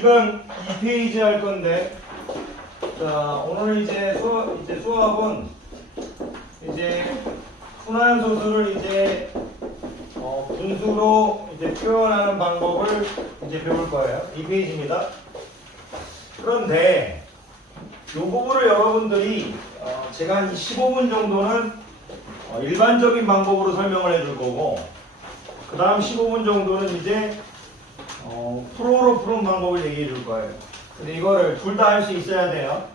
지금 2페이지 할 건데, 자, 오늘 이제 수업은 이제 순환소수를 이제 분수로 이제 표현하는 방법을 이제 배울 거예요. 2페이지입니다. 그런데 이 부분을 여러분들이 제가 한 15분 정도는 일반적인 방법으로 설명을 해줄 거고, 그 다음 15분 정도는 이제 프로로 푸는 방법을 얘기해 줄 거예요. 근데 이거를 둘 다 할 수 있어야 돼요.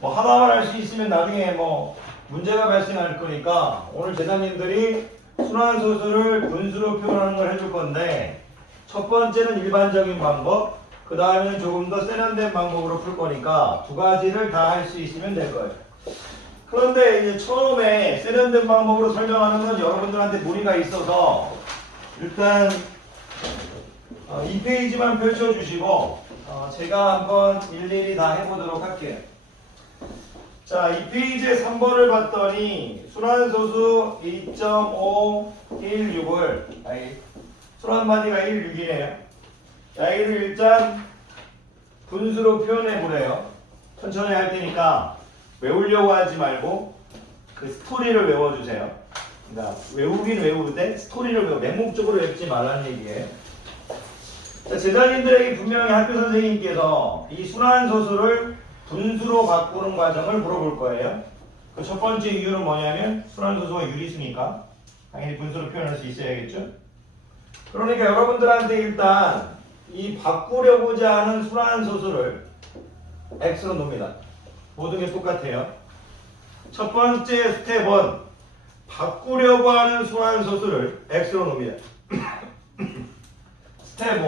뭐 하나만 할 수 있으면 나중에 뭐 문제가 발생할 거니까 오늘 제자님들이 순환소수를 분수로 표현하는 걸 해줄 건데, 첫 번째는 일반적인 방법, 그 다음에는 조금 더 세련된 방법으로 풀 거니까 두 가지를 다 할 수 있으면 될 거예요. 그런데 이제 처음에 세련된 방법으로 설명하는 건 여러분들한테 무리가 있어서 일단 2페이지만 펼쳐주시고 제가 한번 일일이 다 해보도록 할게요. 자, 2페이지에 3번을 봤더니 순환소수 2.516을 순환마디가 16이네요. 자, 이를 일단 분수로 표현해 보래요. 천천히 할 테니까 외우려고 하지 말고 그 스토리를 외워주세요. 그러니까 외우긴 외우되 스토리를 외워, 맹목적으로 외우지 말라는 얘기예요. 자, 제자님들에게 분명히 학교 선생님께서 이 순환소수를 분수로 바꾸는 과정을 물어볼 거예요. 그 첫 번째 이유는 뭐냐면 순환소수가 유리수니까 당연히 분수로 표현할 수 있어야겠죠. 그러니까 여러분들한테 일단 이 바꾸려고자 하는 순환소수를 x로 놓습니다. 모든 게 똑같아요. 첫 번째 스텝 1, 바꾸려고 하는 순환소수를 x로 놓습니다. 스텝 1,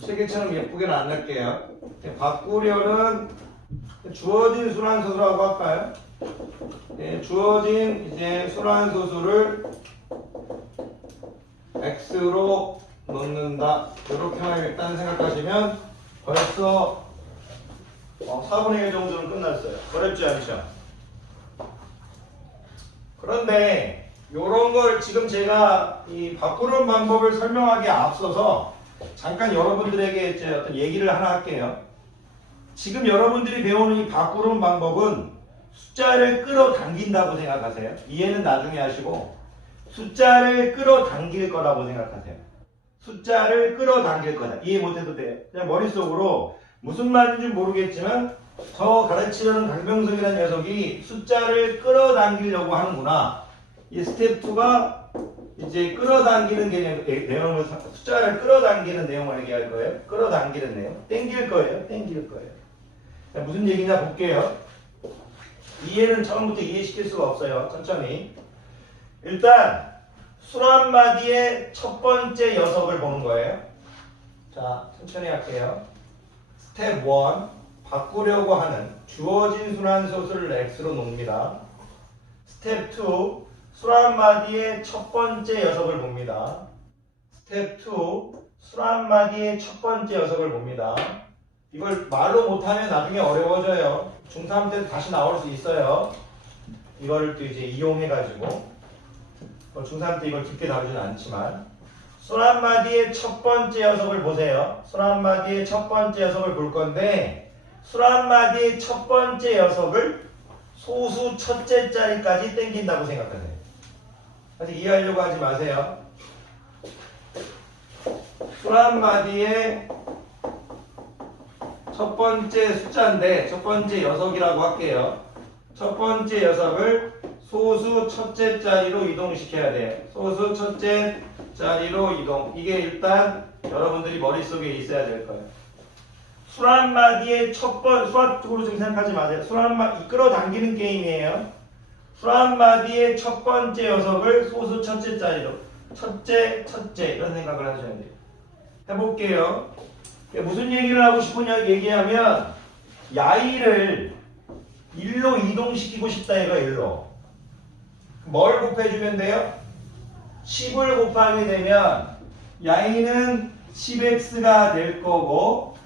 세개처럼 예쁘게는 안 낼게요. 바꾸려는 주어진 순환소수라고 할까요? 네, 주어진 이제 순환소수를 x로 넣는다. 이렇게만 일단 생각하시면 벌써 4분의 1 정도는 끝났어요. 어렵지 않죠? 그런데 이런 걸 지금 제가 이 바꾸는 방법을 설명하기에 앞서서 잠깐 여러분들에게 이제 어떤 얘기를 하나 할게요. 지금 여러분들이 배우는 이 바꾸는 방법은 숫자를 끌어당긴다고 생각하세요. 이해는 나중에 하시고 숫자를 끌어당길 거라고 생각하세요. 숫자를 끌어당길 거다. 이해 못해도 돼. 그냥 머릿속으로 무슨 말인지 모르겠지만 저 가르치려는 강병석이라는 녀석이 숫자를 끌어당기려고 하는구나. 이 스텝 2가 이제 끌어당기는 내용을, 숫자를 끌어당기는 내용을 얘기할 거예요. 끌어당기는 내용. 땡길 거예요. 땡길 거예요. 무슨 얘기냐 볼게요. 이해는 처음부터 이해시킬 수가 없어요. 천천히. 일단 순환마디의 첫 번째 녀석을 보는 거예요. 자, 천천히 할게요. 스텝 1, 바꾸려고 하는 주어진 순환소수를 x로 놓습니다. 스텝 2, 순환마디의 첫 번째 녀석을 봅니다. 스텝 2, 순환마디의 첫 번째 녀석을 봅니다. 이걸 말로 못하면 나중에 어려워져요. 중3 때는 다시 나올 수 있어요. 이걸 또 이제 이용해가지고. 중3 때 이걸 깊게 다루지는 않지만. 순환마디의 첫 번째 녀석을 보세요. 순환마디의 첫 번째 녀석을 볼 건데, 순환마디의 첫 번째 녀석을 소수 첫째 자리까지 땡긴다고 생각하세요. 아직 이해하려고 하지 마세요. 순환마디의 첫 번째 숫자인데 첫 번째 녀석이라고 할게요. 첫 번째 녀석을 소수 첫째 자리로 이동시켜야 돼. 소수 첫째 자리로 이동. 이게 일단 여러분들이 머릿속에 있어야 될 거예요. 순환마디의 수학적으로 지금 생각하지 마세요. 순환마디 끌어당기는 게임이에요. 순환마디의 첫 번째 녀석을 소수 첫째 자리로. 첫째 이런 생각을 하셔야 돼요. 해볼게요. 무슨 얘기를 하고 싶으냐 얘기하면 야이를 1로 이동시키고 싶다 이거 1로. 뭘 곱해주면 돼요? 10을 곱하게 되면 야이는 10x가 될 거고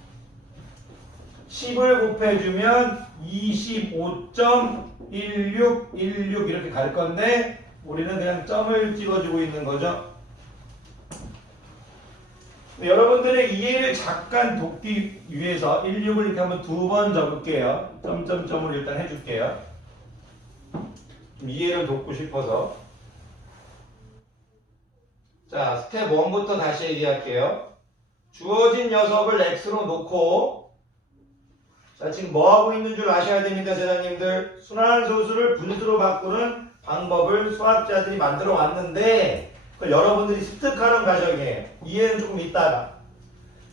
10을 곱해주면 25.1616 이렇게 갈 건데 우리는 그냥 점을 찍어주고 있는 거죠. 여러분들의 이해를 잠깐 돕기 위해서 16을 이렇게 한번 2번 적을게요. 점점점을 일단 해줄게요. 좀 이해를 돕고 싶어서. 자, 스텝 1부터 다시 얘기할게요. 주어진 녀석을 x로 놓고, 자, 지금 뭐 하고 있는 줄 아셔야 됩니다, 제자님들. 순환소수를 분수로 바꾸는 방법을 수학자들이 만들어 왔는데, 그걸 여러분들이 습득하는 과정이에요. 이해는 조금 있다가.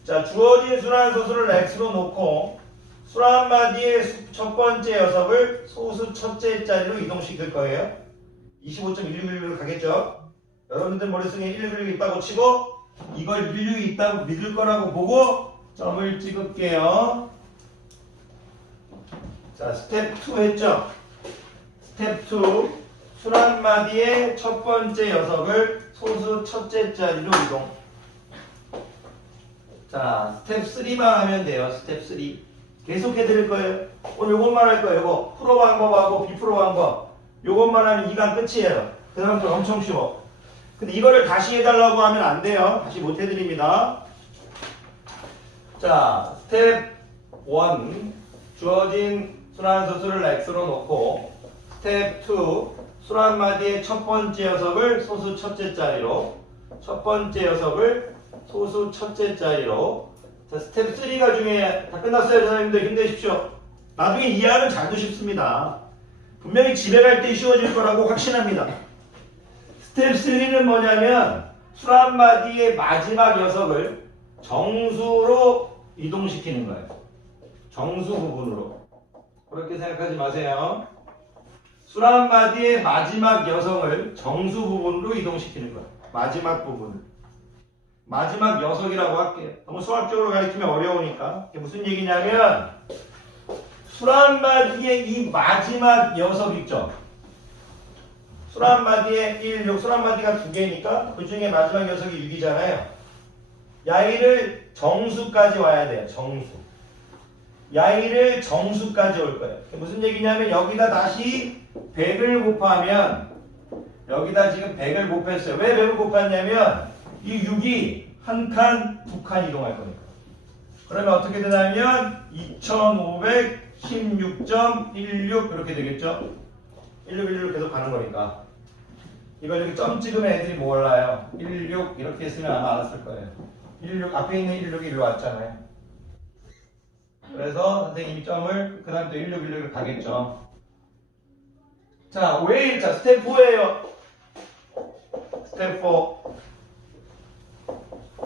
자, 주어진 순환소수를 x로 놓고, 수 한마디의 첫 번째 녀석을 소수 첫째 자리로 이동시킬 거예요. 25.1611로 가겠죠? 여러분들 머릿속에 116이 있다고 치고, 이걸 16이 있다고 믿을 거라고 보고, 점을 찍을게요. 자, 스텝 2 했죠? 스텝 2. 수 한마디의 첫 번째 녀석을 소수 첫째 자리로 이동. 자, 스텝 3만 하면 돼요. 스텝 3. 계속 해드릴 거예요. 오늘 요것만 할 거예요. 요거 프로 방법하고 비프로 방법. 요것만 하면 2강 끝이에요. 그 다음부터 엄청 쉬워. 근데 이거를 다시 해달라고 하면 안 돼요. 다시 못 해드립니다. 자, 스텝 1. 주어진 순환소수를 x로 놓고, 스텝 2. 수 한마디의 첫 번째 녀석을 소수 첫째 자리로, 첫 번째 녀석을 소수 첫째 자리로. 자, 스텝 3가 중에 다 끝났어요. 선생님들 힘내십시오. 나중에 이해하면 잘도 쉽습니다. 분명히 집에 갈 때 쉬워질 거라고 확신합니다. 스텝 3는 뭐냐면 수 한마디의 마지막 녀석을 정수로 이동시키는 거예요. 정수 부분으로. 그렇게 생각하지 마세요. 수 한마디의 마지막 녀석을 정수 부분으로 이동시키는 거예요. 마지막 부분을. 마지막 녀석이라고 할게요. 너무 수학적으로 가르치면 어려우니까. 이게 무슨 얘기냐면 수 한마디의 이 마지막 녀석 있죠. 수 한마디에 1, 6, 수 한마디가 2개니까 그 중에 마지막 녀석이 6이잖아요. 야이를 정수까지 와야 돼요. 정수. 야이를 정수까지 올 거예요. 무슨 얘기냐면 여기다 다시 100을 곱하면 여기다 지금 100을 곱했어요. 왜 100을 곱했냐면 이 6이 한 칸, 2칸 이동할 거니까. 그러면 어떻게 되냐면 2516.16 이렇게 되겠죠? 1611로 계속 가는 거니까. 이걸 이렇게 점 찍으면 애들이 몰라요. 16 이렇게 했으면 아마 알았을 거예요. 16 앞에 있는 16이 일로 왔잖아요. 그래서 선생님이 점을 그 다음 또 1611로 가겠죠. 자, 왜? 자, 스텝 4예요. 스텝 4.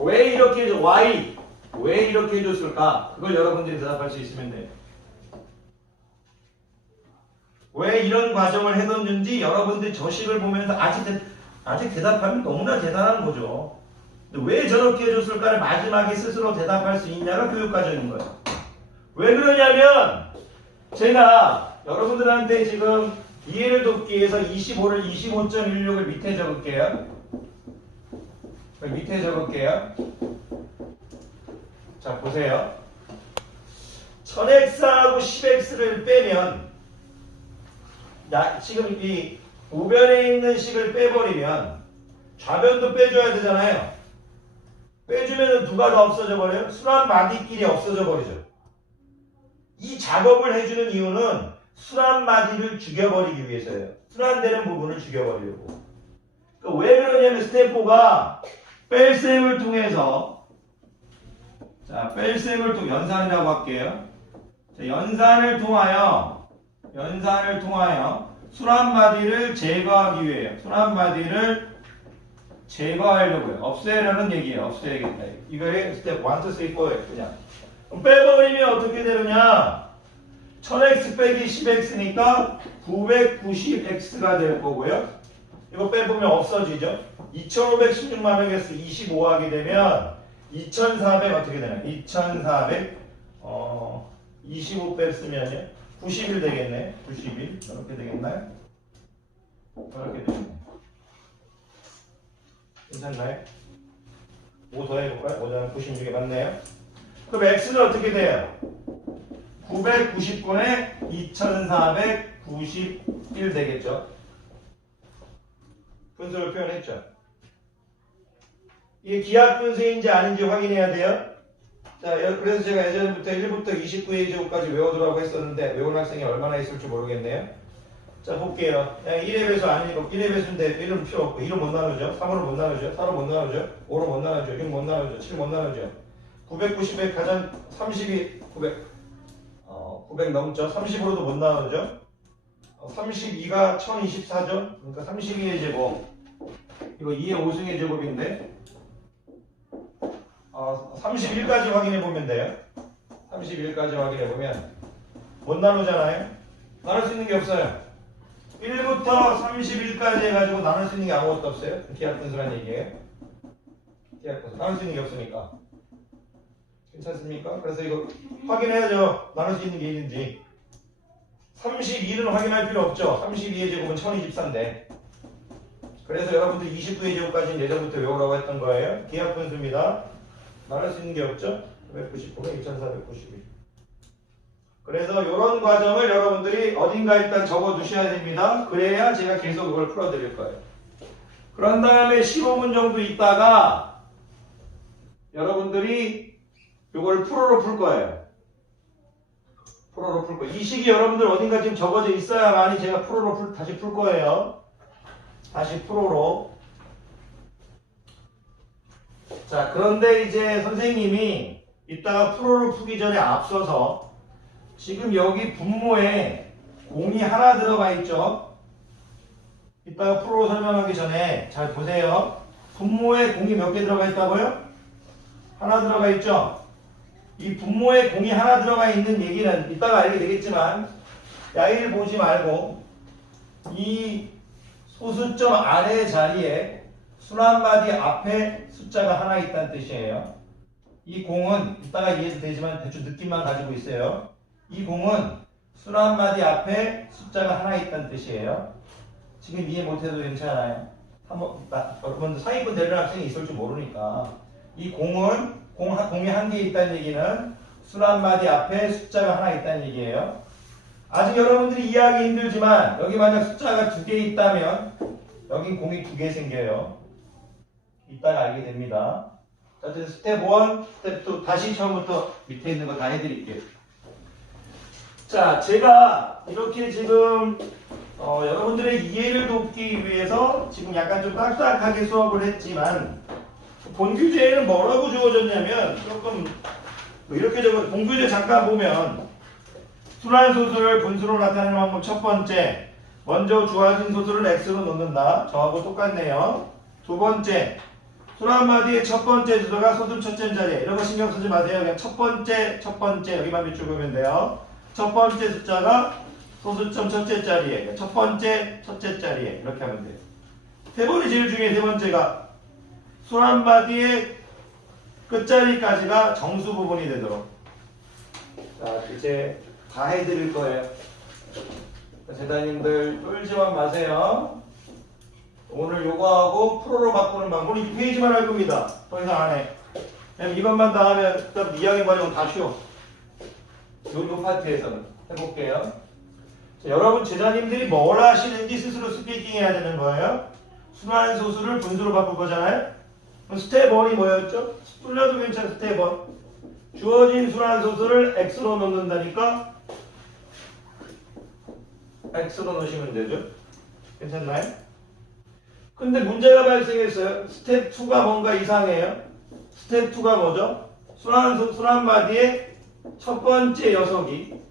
왜 이렇게 해줘? Why? 왜 이렇게 해줬을까? 그걸 여러분들이 대답할 수 있으면 돼요. 왜 이런 과정을 해뒀는지 여러분들이 저식을 보면서 아직 대답하면 너무나 대단한 거죠. 근데 왜 저렇게 해줬을까를 마지막에 스스로 대답할 수 있냐가 교육과정인 거예요. 왜 그러냐면 제가 여러분들한테 지금 이해를 돕기 위해서 25를 25.16을 밑에 적을게요. 밑에 적을게요. 자, 보세요. 1000x하고 10x를 빼면 지금 이 우변에 있는 식을 빼버리면 좌변도 빼줘야 되잖아요. 빼주면 누가 더 없어져 버려요? 순환 마디끼리 없어져 버리죠. 이 작업을 해주는 이유는 순환 마디를 죽여버리기 위해서예요. 순환되는 부분을 죽여버리려고. 그러니까 왜 그러냐면 스텝 4가 뺄셈을 통해서, 자, 뺄셈을 통해 연산이라고 할게요. 자, 연산을 통하여 순환 마디를 제거하기 위해요. 순환 마디를 제거하려고요. 없애려는 얘기예요. 없애야겠다. 이거의 스텝 1, 2, 3, 4예요. 그냥. 그럼 빼버리면 어떻게 되느냐? 1000x 빼기 10x니까 990x가 될 거고요. 이거 빼보면 없어지죠. 2516 나누겠어 25 하게 되면 2400 어떻게 되나요? 2400 25 뺐으면요 91 되겠네. 91 이렇게 되겠나요? 이렇게 되겠네. 괜찮나요? 5 더해볼까요? 5 더하면 96이 맞네요. 그럼 x는 어떻게 돼요? 999에 2491 되겠죠. 분수를 표현했죠. 이게 기하분수인지 아닌지 확인해야 돼요. 자, 그래서 제가 예전부터 1부터 29의 제곱까지 외워두라고 했었는데 외운 학생이 얼마나 있을지 모르겠네요. 자, 볼게요. 1의 배수 아니고 1의 배수인데 1은 필요 없고 2로 못 나누죠. 3으로 못 나누죠. 4로 못 나누죠. 5로 못 나누죠. 6 못 나누죠. 7 못 나누죠. 990에 가장 32 900 넘죠. 30으로도 못 나누죠. 32가 1024죠. 그러니까 32의 제곱. 이거 2의 5승의 제곱인데 31까지 확인해 보면 돼요. 31까지 확인해 보면 못 나누잖아요. 나눌 수 있는 게 없어요. 1부터 31까지 해가지고 나눌 수 있는 게 아무것도 없어요. 기하분수란 얘기예요. 기하분수. 나눌 수 있는 게 없으니까. 괜찮습니까? 그래서 이거 확인해야죠. 나눌 수 있는 게 있는지. 32는 확인할 필요 없죠. 32의 제곱은 1024인데. 그래서 여러분들 29의 제곱까지는 예전부터 외우라고 했던 거예요. 기하분수입니다. 나눌 수 있는 게 없죠. 999면 2492. 그래서 이런 과정을 여러분들이 어딘가 일단 적어 두셔야 됩니다. 그래야 제가 계속 이걸 풀어드릴 거예요. 그런 다음에 15분 정도 있다가 여러분들이 이걸 프로로 풀 거예요. 프로로 풀 거예요. 이 식이 여러분들 어딘가 지금 적어져 있어야만이 제가 프로로 다시 풀 거예요. 다시 프로로. 자, 그런데 이제 선생님이 이따가 프로를 풀기 전에 앞서서 지금 여기 분모에 공이 하나 들어가 있죠. 이따가 프로 설명하기 전에 잘 보세요. 분모에 공이 몇 개 들어가 있다고요? 하나 들어가 있죠. 이 분모에 공이 하나 들어가 있는 얘기는 이따가 알게 되겠지만 야일 보지 말고 이 소수점 아래 자리에 순환마디 앞에 숫자가 하나 있다는 뜻이에요. 이 공은 이따가 이해도 되지만 대충 느낌만 가지고 있어요. 이 공은 순환마디 앞에 숫자가 하나 있다는 뜻이에요. 지금 이해 못해도 괜찮아요. 여러분들 상위권 되는 학생이 있을 줄 모르니까 이 공은 공이 한 개 있다는 얘기는 순환마디 앞에 숫자가 하나 있다는 얘기예요. 아직 여러분들이 이해하기 힘들지만 여기 만약 숫자가 두 개 있다면 여긴 공이 두 개 생겨요. 이따가 알게 됩니다. 자, 스텝 1, 스텝 2 다시 처음부터 밑에 있는 거 다 해드릴게요. 자, 제가 이렇게 지금 여러분들의 이해를 돕기 위해서 지금 약간 좀 딱딱하게 수업을 했지만 본 교재에는 뭐라고 주어졌냐면 조금 이렇게 본 교재 잠깐 보면 순환소수를 분수로 나타내는 방법 첫 번째, 먼저 주어진 소수를 x로 놓는다. 저하고 똑같네요. 두 번째, 순환마디의 첫 번째 주소가 소수 첫째 자리에. 이런 거 신경 쓰지 마세요. 그냥 첫 번째 여기만 밑줄 그으면 돼요. 첫 번째 숫자가 소수점 첫째 자리에, 첫 번째 첫째 자리에 이렇게 하면 돼요. 세 번이 제일 중요해. 세 번째가 순환마디의 끝자리까지가 정수 부분이 되도록. 자, 이제 다 해드릴 거예요. 제자님들 쫄지만 마세요. 오늘 요거하고 프로로 바꾸는 방법은 이 페이지만 할 겁니다. 더 이상 안 해. 그냥 이것만 다 하면 그다음 이야기 과정은 다 쉬워. 요 파트에서는 해볼게요. 자, 여러분 제자님들이 뭘 하시는지 스스로 스피킹 해야 되는 거예요. 순환소수를 분수로 바꿀 거잖아요. 그럼 스텝 1이 뭐였죠? 뚫려도 괜찮아. 스텝 1. 주어진 순환소수를 x로 놓는다니까 x로 놓으시면 되죠. 괜찮나요? 근데 문제가 발생했어요. 스텝 2가 뭔가 이상해요. 스텝 2가 뭐죠? 순환마디의 첫 번째 녀석이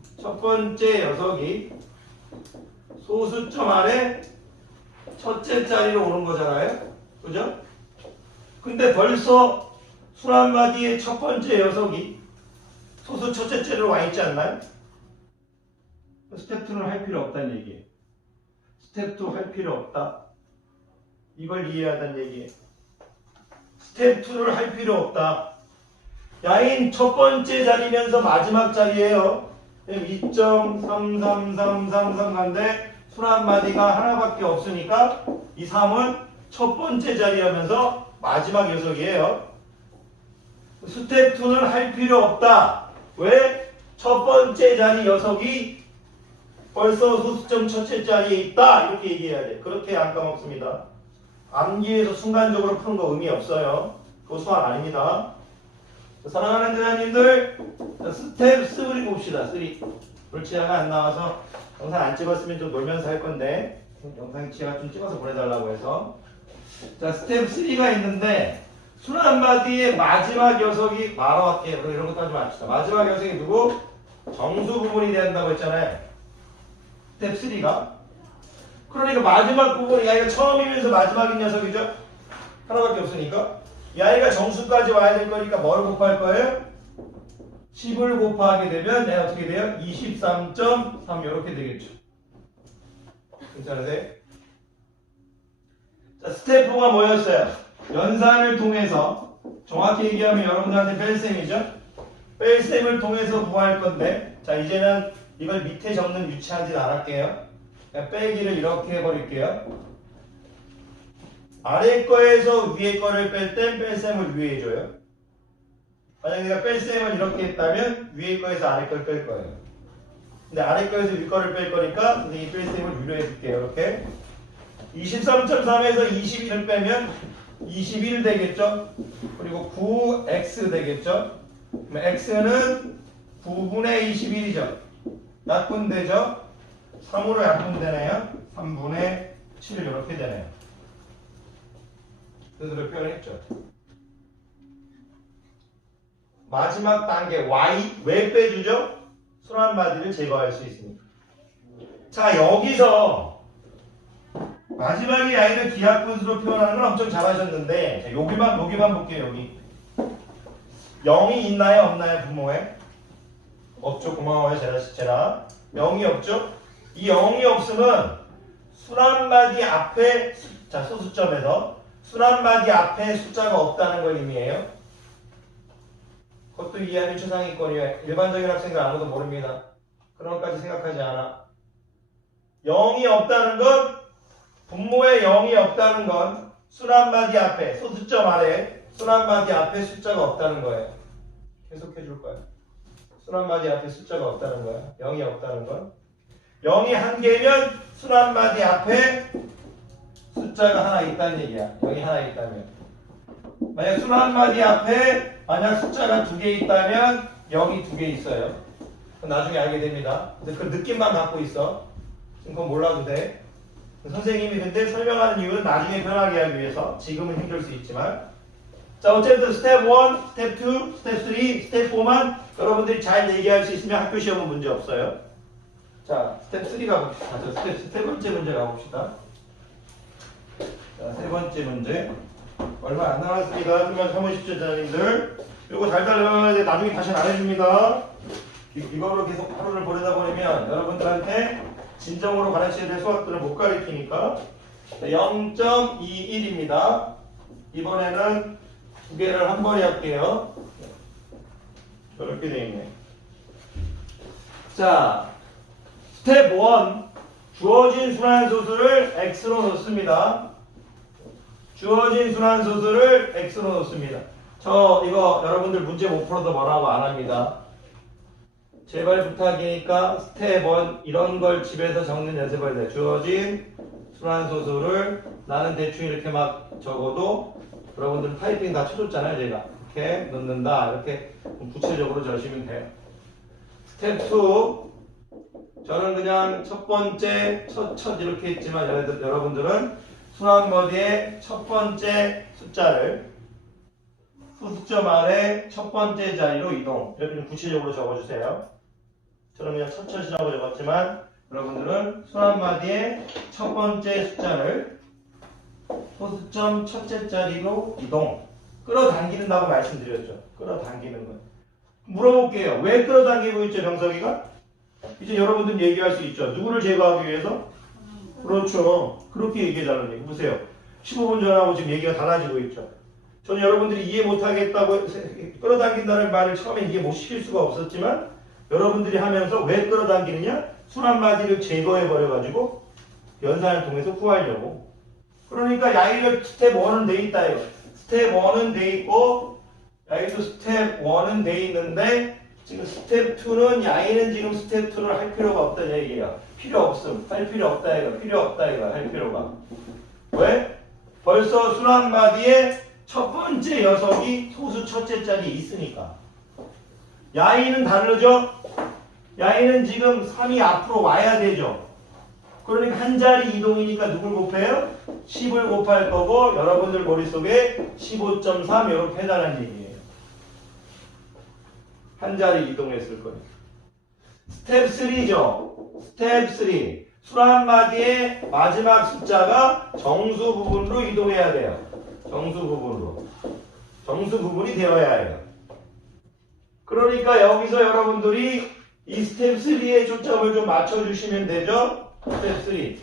소수점 아래 첫째 자리로 오는 거잖아요. 그죠? 근데 벌써 순환마디의 첫 번째 녀석이 소수 첫째 자리로 와 있지 않나요? 스텝 2는 할 필요 없다는 얘기예요. 스텝 2 할 필요 없다. 이걸 이해하다는 얘기예요. 스텝 2를 할 필요 없다. 야인 첫 번째 자리면서 마지막 자리예요. 2.33333 간데 순환마디가 하나밖에 없으니까 이 3은 첫 번째 자리하면서 마지막 녀석이에요. 스텝 2는 할 필요 없다. 왜? 첫 번째 자리 녀석이 벌써 소수점 첫째 자리에 있다. 이렇게 얘기해야 돼. 그렇게 안 까먹습니다. 암기해서 순간적으로 푸는 거 의미 없어요. 그거 수학 아닙니다. 사랑하는 대장님들, 스텝 3 봅시다. 3. 물치아가 안 나와서 영상 안 찍었으면 좀 놀면서 할 건데 영상 지가 좀 찍어서 보내달라고 해서. 자, 스텝 3가 있는데 순 한마디의 마지막 녀석이 말아왔게. 이런 것도 하지 맙시다. 마지막 녀석이 누구? 정수 부분이 된다고 했잖아요. 스텝 3가. 그러니까 마지막 부분이 이 아이가 처음이면서 마지막인 녀석이죠. 하나밖에 없으니까. 이 아이가 정수까지 와야 될 거니까 뭘 곱할 거예요? 10을 곱하게 되면 내가 어떻게 돼요? 23.3 이렇게 되겠죠. 괜찮으세요? 자, 스텝 4가 뭐였어요? 연산을 통해서, 정확히 얘기하면 여러분들한테 뺄셈이죠? 뺄셈을 통해서 구할 건데, 자, 이제는 이걸 밑에 적는 유치하진 않을게요. 그냥 빼기를 이렇게 해버릴게요. 아래 거에서 위에 거를 뺄 땐 뺄셈을 위에 해줘요. 만약 내가 뺄셈을 이렇게 했다면 위에 거에서 아래 걸 뺄 거예요. 근데 아래 거에서 위 거를 뺄 거니까 선생님이 뺄셈을 위로 해줄게요. 이렇게 23.3에서 21을 빼면 21 되겠죠? 그리고 9x 되겠죠? 그럼 x는 9분의 21이죠? 약분되죠? 3으로 약분되네요. 3분의 7 이렇게 되네요. 뜻으로 표현했죠. 마지막 단계 y 왜 빼주죠? 순 한마디를 제거할 수 있으니까. 자, 여기서 마지막에 y를 기하분수로 표현하는 건 엄청 잘하셨는데, 자, 여기만 볼게요. 여기 0이 있나요 없나요? 분모에 없죠. 고마워요 제라. 0이 없죠. 이 0이 없으면 순 한마디 앞에 자, 소수점에서 순 한마디 앞에 숫자가 없다는 걸 의미해요. 그것도 이해하는 최상위권이에요. 일반적인 학생들 아무도 모릅니다. 그런 것까지 생각하지 않아. 0이 없다는 건, 분모에 0이 없다는 건 순 한마디 앞에, 소수점 아래 순 한마디 앞에 숫자가 없다는 거예요. 계속해 줄 거예요. 순 한마디 앞에 숫자가 없다는 거예요. 0이 없다는 건. 0이 한 개면 순 한마디 앞에 숫자가 하나 있다는 얘기야. 0이 하나 있다면. 만약 순 한마디 앞에 만약 숫자가 2개 있다면 0이 2개 있어요. 그건 나중에 알게 됩니다. 근데 그 느낌만 갖고 있어. 지금 그건 몰라도 돼. 선생님이 근데 설명하는 이유는 나중에 편하게 하기 위해서. 지금은 힘들 수 있지만. 자, 어쨌든 스텝 1, 스텝 2, 스텝 3, 스텝 4만 여러분들이 잘 얘기할 수 있으면 학교 시험은 문제 없어요. 자, 스텝 3 가봅시다. 세 번째 문제 가봅시다. 자, 세 번째 문제. 얼마 안 남았습니다. 좀만 참으십시오, 자님들. 이거 달달 외워야 돼. 나중에 다시 안 해줍니다. 이걸로 계속 하루를 보내다 버리면 여러분들한테 진정으로 가르쳐야 될 수학들을 못 가르치니까. 0.21입니다. 이번에는 두 개를 한 번에 할게요. 이렇게 되어 있네. 자, 스텝 1. 주어진 순환소수를 x로 놓습니다. 주어진 순환소수를 x로 놓습니다. 저 이거 여러분들 문제 못 풀어도 뭐라고 안 합니다. 제발 부탁이니까 스텝 1 이런 걸 집에서 적는 연습을 해. 주어진 순환소수를 나는 대충 이렇게 막 적어도 여러분들 타이핑 다 쳐줬잖아요. 제가 이렇게 넣는다. 이렇게 구체적으로 적으시면 돼요. 스텝 2 저는 그냥 첫 번째 첫 이렇게 했지만 여러분들은 순환머리의 첫 번째 숫자를 소수점 아래 첫 번째 자리로 이동. 이렇게 좀 구체적으로 적어주세요. 저는 그냥 첫이라고 적었지만 여러분들은 순환마디의 첫 번째 숫자를 소수점 첫째 자리로 이동. 끌어당기는다고 말씀드렸죠. 끌어당기는 거. 물어볼게요. 왜 끌어당기고 있죠, 병석이가? 이제 여러분들 얘기할 수 있죠. 누구를 제거하기 위해서? 그렇죠. 그렇게 얘기해달라는 얘기. 보세요. 15분 전하고 지금 얘기가 달라지고 있죠. 저는 여러분들이 이해 못하겠다고 끌어당긴다는 말을 처음에 이해 못 시킬 수가 없었지만 여러분들이 하면서 왜 끌어당기느냐? 순환마디를 제거해버려가지고 연산을 통해서 구하려고. 그러니까 야이를 스텝 1은 돼 있다 이거. 스텝 1은 돼 있고 야이도 스텝 1은 돼 있는데 지금 스텝 2는 야이는 지금 스텝 2를 할 필요가 없다는 얘기예요. 필요 없음. 할 필요 없다 이거. 필요 없다 이거. 할 필요가. 왜? 벌써 순환마디의 첫 번째 녀석이 소수 첫째 짝이 있으니까. 야이는 다르죠? 야이는 지금 3이 앞으로 와야 되죠. 그러니까 한 자리 이동이니까 누굴 곱해요? 10을 곱할 거고 여러분들 머릿속에 15.3 이렇게 해달라는 얘기예요. 한 자리 이동했을 거예요. 스텝 3죠. 스텝 3. 술 한마디의 마지막 숫자가 정수 부분으로 이동해야 돼요. 정수 부분으로. 정수 부분이 되어야 해요. 그러니까 여기서 여러분들이 이 스텝 3의 초점을 좀 맞춰주시면 되죠. 스텝 3.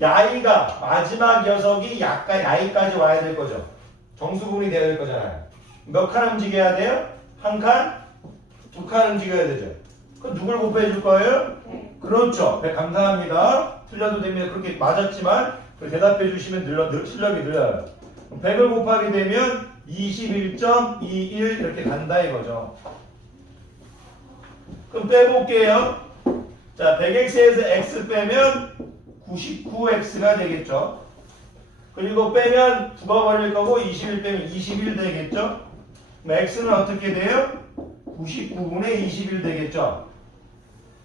야이가 마지막 녀석이 약간 야이까지 와야 될 거죠. 정수 부분이 되어야 될 거잖아요. 몇 칸 움직여야 돼요? 한 칸? 두 칸 움직여야 되죠. 그럼 누굴 곱해줄 거예요? 그렇죠. 네, 감사합니다. 틀려도 됩니다. 그렇게 맞았지만 대답해 주시면 실력이 늘어요. 100을 곱하게 되면 21.21 이렇게 간다 이거죠. 그럼 빼볼게요. 자, 100x에서 x 빼면 99x가 되겠죠. 그리고 빼면 죽어버릴 거고 21 빼면 21 되겠죠. 그럼 x는 어떻게 돼요? 99분의 21 되겠죠.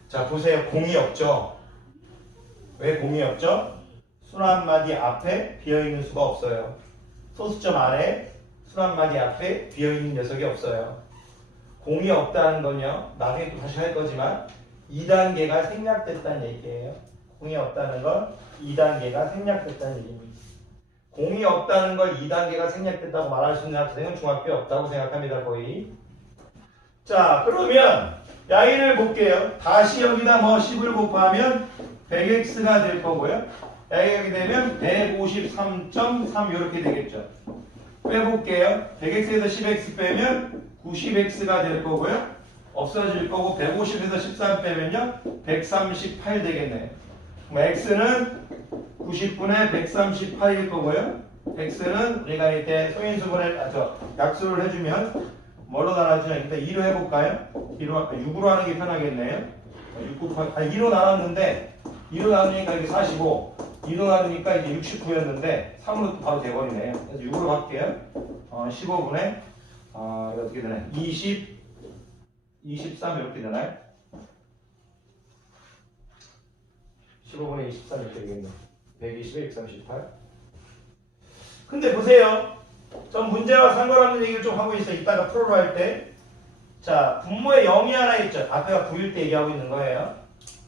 자, 보세요. 공이 없죠. 왜 공이 없죠? 순 한마디 앞에 비어있는 수가 없어요. 소수점 아래 순 한마디 앞에 비어있는 녀석이 없어요. 공이 없다는 건요. 나중에 또 다시 할 거지만 2단계가 생략됐다는 얘기예요. 공이 없다는 건 2단계가 생략됐다는 얘기입니다. 공이 없다는 걸 2단계가 생략됐다고 말할 수 있는 학생은 중학교에 없다고 생각합니다. 거의. 자, 그러면 야이를 볼게요. 다시 여기다 뭐 10을 곱하면 100x가 될 거고요. 야이가 여기 되면 153.3 이렇게 되겠죠. 빼볼게요. 100x에서 10x 빼면 90x가 될 거고요. 없어질 거고 150에서 13 빼면요. 138 되겠네요. 그럼 x는 90분의 138일 거고요. x는 우리가 이때 소인수분의 약수를 해주면 뭐로 나눠지냐? 일단 2로 해볼까요? 6으로 하는 게 편하겠네요. 2로 나눴는데 2로 나누니까 이게 45 2로 나누니까 이게 69였는데 3으로 바로 돼버리네요. 그래서 6으로 할게요. 15분의 이거 어떻게 되나요? 23 이렇게 되나요? 15분의 23 이렇게 되겠네요. 120에 138. 근데 보세요. 전 문제와 상관없는 얘기를 좀 하고 있어요. 이따가 프로로 할 때. 자, 분모에 0이 하나 있죠. 앞에가 9일 때 얘기하고 있는 거예요.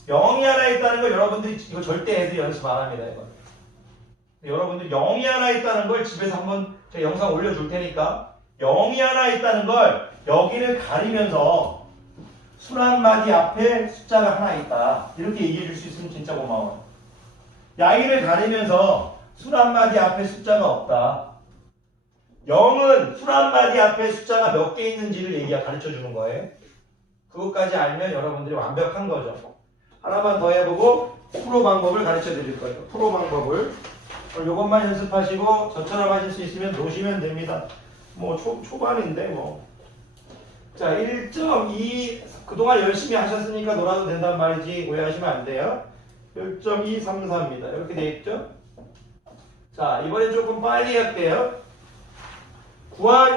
0이 하나 있다는 걸 여러분들이 이거 절대 애들 연습 안 합니다. 이거. 여러분들 0이 하나 있다는 걸 집에서 한번 제가 영상 올려줄 테니까 0이 하나 있다는 걸 여기를 가리면서 순 한마디 앞에 숫자가 하나 있다. 이렇게 얘기해 줄 수 있으면 진짜 고마워요. 야이를 가리면서 순 한마디 앞에 숫자가 없다. 0은 순 한마디 앞에 숫자가 몇 개 있는지를 가르쳐 주는 거예요. 그것까지 알면 여러분들이 완벽한 거죠. 하나만 더 해보고 프로 방법을 가르쳐 드릴 거예요. 프로 방법을. 이것만 연습하시고 저처럼 하실 수 있으면 놓으시면 됩니다. 뭐 초반인데 뭐. 자, 1.2 그동안 열심히 하셨으니까 놀아도 된단 말이지 오해하시면 안 돼요. 1.234입니다. 이렇게 돼 있죠? 자, 이번에 조금 빨리 할게요.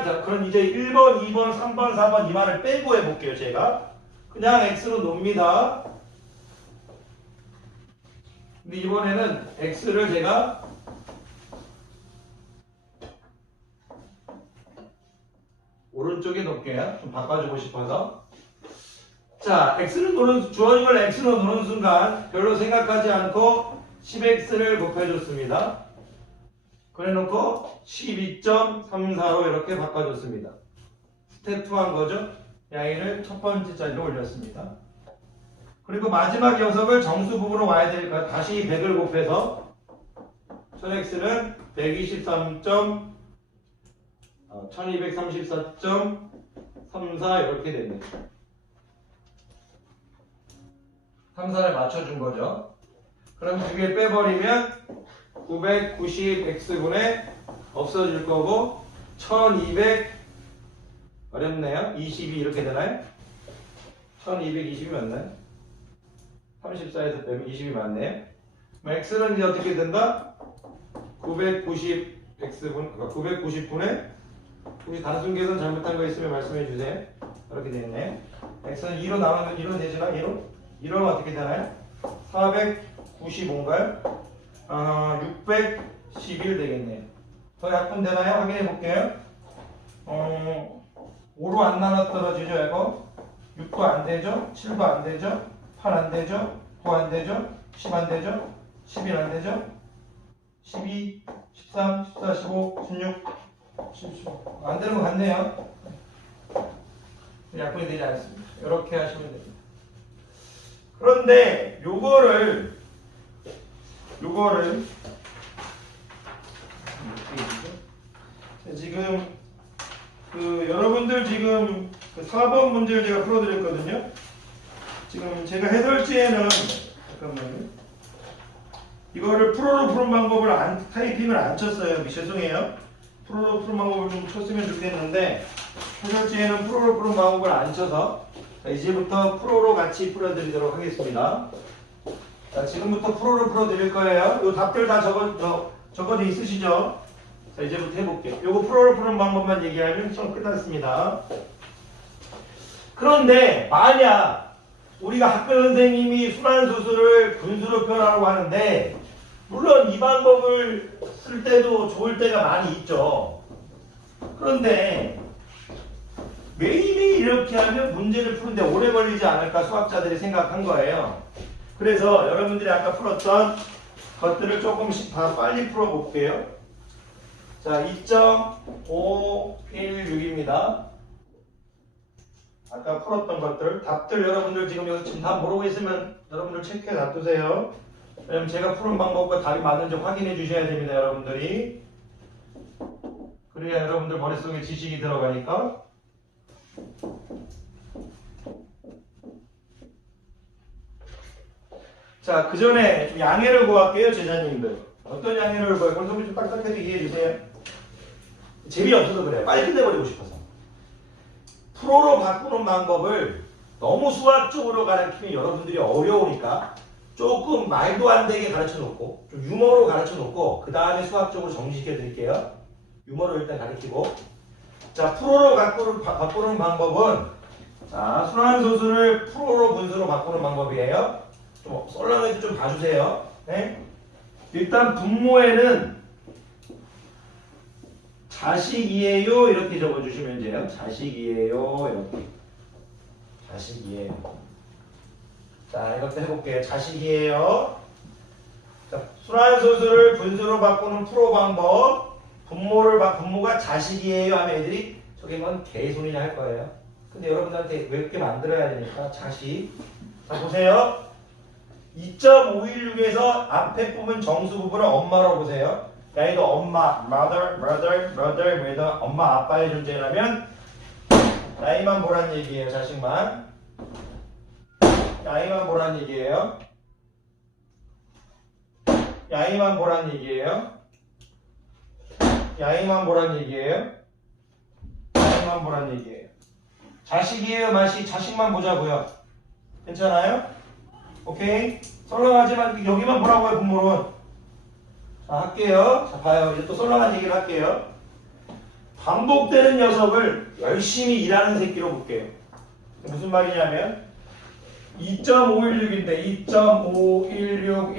자, 그럼 이제 1번, 2번, 3번, 4번 이 말을 빼고 해볼게요. 제가 그냥 x로 놉니다. 근데 이번에는 x를 제가 오른쪽에 놓을게요. 좀 바꿔주고 싶어서. 자, 주어진 걸 x로 놓는 순간 별로 생각하지 않고 10x를 곱해줬습니다. 그래놓고 12.34로 이렇게 바꿔줬습니다. 스텝 2 한 거죠. 야이를 첫 번째 자리로 올렸습니다. 그리고 마지막 녀석을 정수 부분으로 와야 되니까 다시 100을 곱해서 첫 x는 1234.34 이렇게 됩니다. 3, 4를 맞춰준 거죠. 그럼 두 개 빼버리면 990x분의 없어질 거고 1200 어렵네요. 22 이렇게 되나요? 1220이 맞나요? 34에서 빼면 20이 맞네요. x는 이제 어떻게 된다? 990 x분 990분에 혹시 단순 계산 잘못한 거 있으면 말씀해 주세요. 이렇게 되겠네. x는 2로 나오면 1로 되지나 2로? 1로 어떻게 되나요? 495인가요? 611 되겠네요. 더 약분 되나요? 확인해 볼게요. 5로 안 나눠 떨어지죠, 이거? 6도 안 되죠? 7도 안 되죠? 8 안 되죠? 9 안 되죠? 10 안 되죠? 11 안 되죠? 12, 13, 14, 15, 16, 17. 안 되는 것 같네요. 약분이 되지 않습니다. 이렇게 하시면 됩니다. 그런데 요거를 지금 여러분들 지금 4번 문제를 제가 풀어드렸거든요. 지금 제가 해설지에는 잠깐만요. 이거를 프로로 푸는 방법을 타이핑을 안 쳤어요. 죄송해요. 프로로 푸는 방법을 좀 쳤으면 좋겠는데 해설지에는 프로로 푸는 방법을 안 쳐서 자, 이제부터 프로로 같이 풀어드리도록 하겠습니다. 자, 지금부터 프로로 풀어드릴 거예요. 요 답들 다 적어져 있으시죠? 자, 이제부터 해볼게요. 요거 프로로 푸는 방법만 얘기하면 시험 끝났습니다. 그런데 만약 우리가 학교 선생님이 순환수수를 분수로 표현하라고 하는데 물론 이 방법을 쓸 때도 좋을 때가 많이 있죠. 그런데 매일매일 이렇게 하면 문제를 푸는데 오래 걸리지 않을까 수학자들이 생각한 거예요. 그래서 여러분들이 아까 풀었던 것들을 조금씩 다 빨리 풀어볼게요. 자, 2.516입니다. 아까 풀었던 것들, 답들 여러분들 지금 여기서 지금 답 모르고 있으면 여러분들 체크해 놔두세요. 왜냐면 제가 푸는 방법과 답이 맞는지 확인해 주셔야 됩니다, 여러분들이. 그래야 여러분들 머릿속에 지식이 들어가니까. 자, 그 전에 좀 양해를 구할게요, 제자님들. 어떤 양해를 구할까요? 그걸 좀 딱딱하게 얘기해 주세요. 재미없어서 그래요. 빨리 끝내버리고 싶어서. 프로로 바꾸는 방법을 너무 수학적으로 가르치면 여러분들이 어려우니까 조금 말도 안 되게 가르쳐 놓고 좀 유머로 가르쳐 놓고 그 다음에 수학적으로 정리시켜 드릴게요. 유머로 일단 가르치고 자, 프로로 바꾸는 방법은 자, 순환소수를 프로로 분수로 바꾸는 방법이에요. 좀 썰렁해도 좀 봐주세요. 네? 일단 분모에는 자식이에요 이렇게 적어주시면 돼요. 자식이에요 이렇게. 자식이에요. 자, 이것도 해볼게요. 자식이에요. 자, 순환소수를 분수로 바꾸는 프로 방법. 분모가 자식이에요 하면 애들이 저게 뭔 개소리냐 할 거예요. 근데 여러분들한테 외롭게 만들어야 되니까 자식. 자, 보세요. 2.516에서 앞에 부분 정수 부분을 엄마로 보세요. 얘도 엄마, mother, 엄마, 아빠의 존재라면 나이만 보란 얘기예요. 자식만. 나이만 보란 얘기예요. 야이만 보란 얘기예요. 야이만 보란 얘기예요. 야이만 보란 얘기예요. 자식이에요, 맛이 자식만 보자고요. 괜찮아요? 오케이? 썰렁하지만 여기만 보라고요, 분모는. 자, 할게요. 자, 봐요. 이제 또 썰렁한 얘기를 할게요. 반복되는 녀석을 열심히 일하는 새끼로 볼게요. 무슨 말이냐면 2.516인데 2.516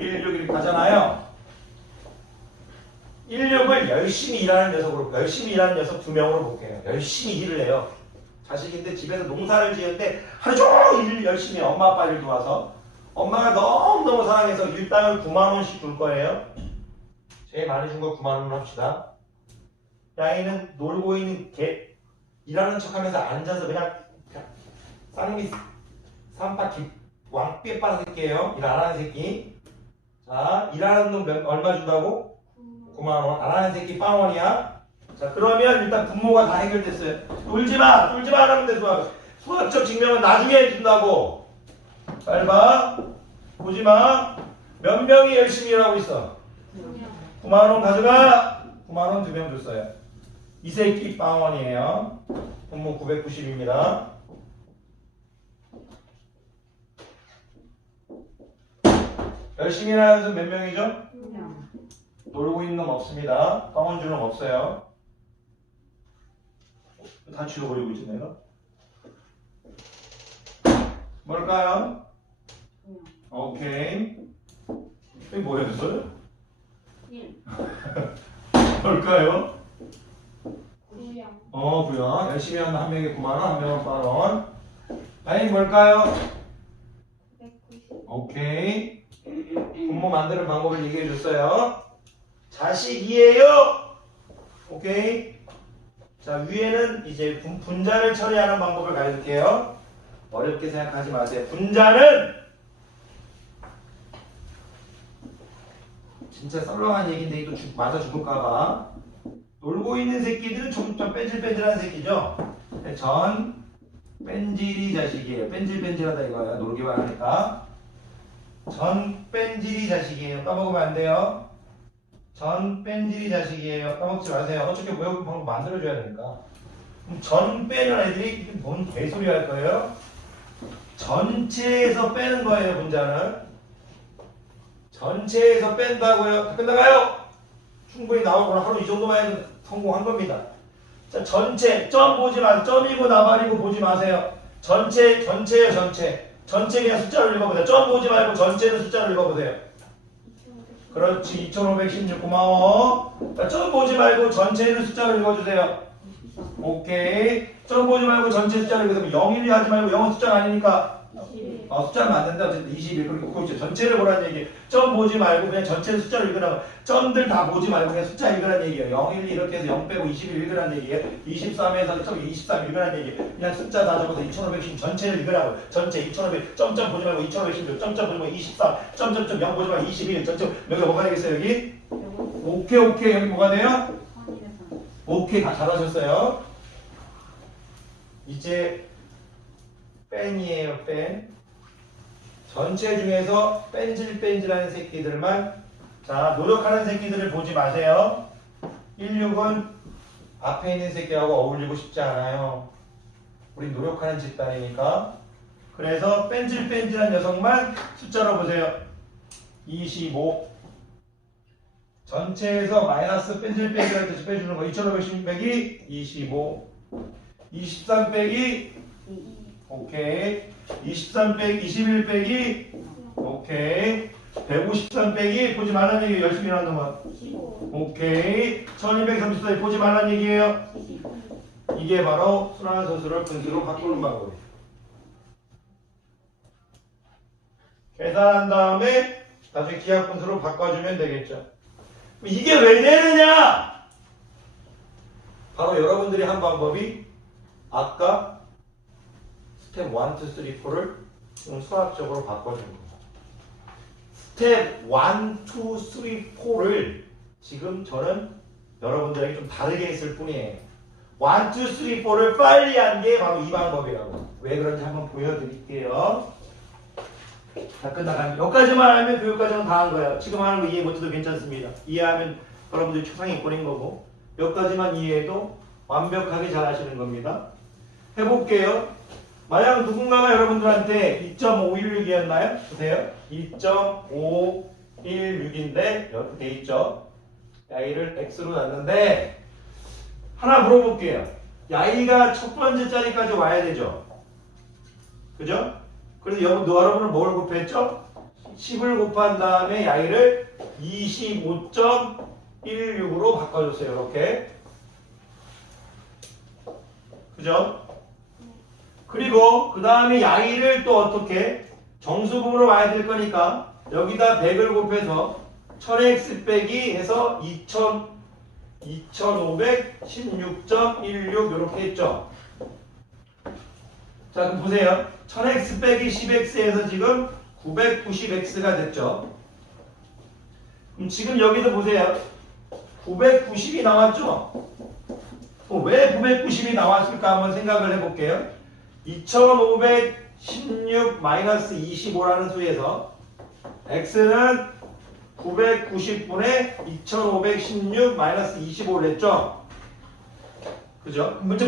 이렇게 가잖아요. 16을 열심히 일하는 녀석 두 명으로 볼게요. 열심히 일을 해요. 자식인데 집에서 농사를 지었는데 하루 종일 열심히 엄마 아빠 일 도와서 엄마가 너무너무 사랑해서 일당을 9만원씩 줄 거예요. 제일 많이 준 거 9만원 합시다. 야이는 놀고 있는 개 일하는 척하면서 앉아서 그냥 쌍미 삼바퀴 왕삐에 빠른 새끼예요. 일 안 하는 새끼. 자, 일하는 놈 얼마 준다고? 9만원. 안 하는 새끼 빵원이야. 자, 그러면 일단 분모가 다 해결됐어요. 울지마 하면 돼. 수학적 증명은 나중에 준다고. 잘 봐. 보지마. 몇 명이 열심히 일하고 있어? 9만원 가져가. 9만원 2명 줬어요. 이 새끼 빵원이에요. 분모 990입니다. 열심히 하는 수 몇 명이죠? 그냥 놀고 있는 놈 없습니다. 검은 줄은 없어요. 다 지워버리고 있지 내가? 뭘까요? 그냥 오케이. 이게 뭐였어요? 1 뭘까요? 구양 구야. 열심히 하는 한 명이 9만원, 한 명은 8원. 아니 뭘까요? 990 오케이. 분모 만드는 방법을 얘기해 줬어요. 자식이에요. 오케이. 자, 위에는 이제 분자를 처리하는 방법을 가르칠게요. 어렵게 생각하지 마세요. 분자는 진짜 썰렁한 얘기인데 이거 맞아 죽을까봐. 놀고 있는 새끼들은 좀 뺀질뺀질한 새끼죠. 전 뺀질이 자식이에요. 뺀질뺀질하다 이거야. 놀기만 하니까. 전 뺀질이 자식이에요. 까먹으면 안 돼요. 전 뺀질이 자식이에요. 까먹지 마세요. 어떻게 외우는 방법 만들어줘야 되니까. 그럼 전 빼는 애들이 뭔 개소리 할 거예요? 전체에서 빼는 거예요, 분자는. 전체에서 뺀다고요? 다 끝나가요? 충분히 나오거나 하루 이 정도만 해도 성공한 겁니다. 자, 전체, 점 보지 마세요. 점이고 나발이고 보지 마세요. 전체예요, 전체. 전체 그냥 숫자를 읽어보세요. 점 보지 말고 전체는 숫자를 읽어보세요. 그렇지, 2516 고마워. 자, 점 보지 말고 전체는 숫자를 읽어주세요. 오케이. 점 보지 말고 전체 숫자를 읽으세요. 0, 1, 2 하지 말고 0은 숫자가 아니니까. 21 숫자는 맞는데 어쨌든 21 그렇게 그렇죠. 전체를 보라는 얘기예요. 점 보지 말고 그냥 전체 숫자를 읽으라고. 점들 다 보지 말고 그냥 숫자 읽으라는 얘기예요. 0, 1, 2 이렇게 해서 0 빼고 21 읽으라는 얘기예요. 23에서 저기 23 읽으라는 얘기예요. 그냥 숫자 다 적어서 2510 전체를 읽으라고. 전체 2500 점점 보지 말고 2516 점점 보지 말고 23 점점점 0 보지 말고 21 점점 여기가 뭐가 되겠어요 여기? 오케이 여기 뭐가 돼요? 오케이 다 잘하셨어요. 이제 뺀이에요 뺀. 전체 중에서 뺀질뺀질하는 새끼들만. 자, 노력하는 새끼들을 보지 마세요. 16은 앞에 있는 새끼하고 어울리고 싶지 않아요. 우리 노력하는 집단이니까. 그래서 뺀질뺀질한 녀석만 숫자로 보세요. 25. 전체에서 마이너스 뺀질뺀질할 때 빼주는 거. 2516 빼기 25. 23 빼기 오케이. 23 빼기 21 빼기 오케이. 153 빼기 보지 말라는 얘기예요. 열심히 하는 놈은 15 오케이. 1234 보지 말라는 얘기예요. 25 이게 바로 순환소수를 분수로 바꾸는 방법이에요. 계산한 다음에 나중에 기하분수로 바꿔주면 되겠죠. 이게 왜 되느냐? 바로 여러분들이 한 방법이 아까 스텝 1, 2, 3, 4를 좀 수학적으로 바꿔주는 거예요. 스텝 1, 2, 3, 4를 지금 저는 여러분들에게 좀 다르게 했을 뿐이에요. 1, 2, 3, 4를 빨리 한 게 바로 이 방법이라고. 왜 그런지 한번 보여드릴게요. 자, 끝나가면 여기까지만 하면 교육과정은 다 한 거예요. 지금 하는 거 이해 못해도 괜찮습니다. 이해하면 여러분들이 최상위권인 거고 여기까지만 이해해도 완벽하게 잘 하시는 겁니다. 해볼게요. 만약 누군가가 여러분들한테 2.516이었나요? 보세요. 2.516인데 이렇게 돼 있죠. 야이를 x로 놨는데 하나 물어볼게요. 야이가 첫 번째 자리까지 와야 되죠. 그죠? 그래서 여러분은 뭘 곱했죠? 10을 곱한 다음에 야이를 25.16으로 바꿔줬어요. 이렇게. 그죠? 그리고 그 다음에 야이를 또 어떻게 정수분으로 와야 될 거니까 여기다 100을 곱해서 1000x 빼기 해서 2516.16 이렇게 했죠. 자, 그럼 보세요. 1000x 빼기 10x에서 지금 990x가 됐죠. 그럼 지금 여기서 보세요. 990이 나왔죠? 왜 990이 나왔을까 한번 생각을 해볼게요. 2516-25라는 수에서 x는 990분의 2516-25를 했죠? 그죠? 먼저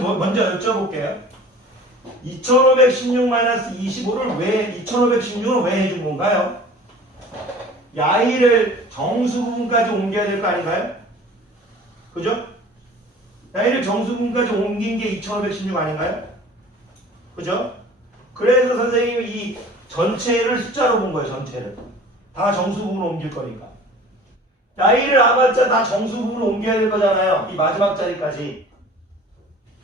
여쭤볼게요. 2516-25를 왜 2516을 왜 해준 건가요? 야이를 정수 부분까지 옮겨야 될 거 아닌가요? 그죠? 야이를 정수 부분까지 옮긴 게 2516 아닌가요? 그죠? 그래서 선생님이 이 전체를 숫자로 본 거예요. 전체를. 다 정수 부분으로 옮길 거니까. 야이를 아봤자 다 정수 부분으로 옮겨야 될 거잖아요. 이 마지막 자리까지.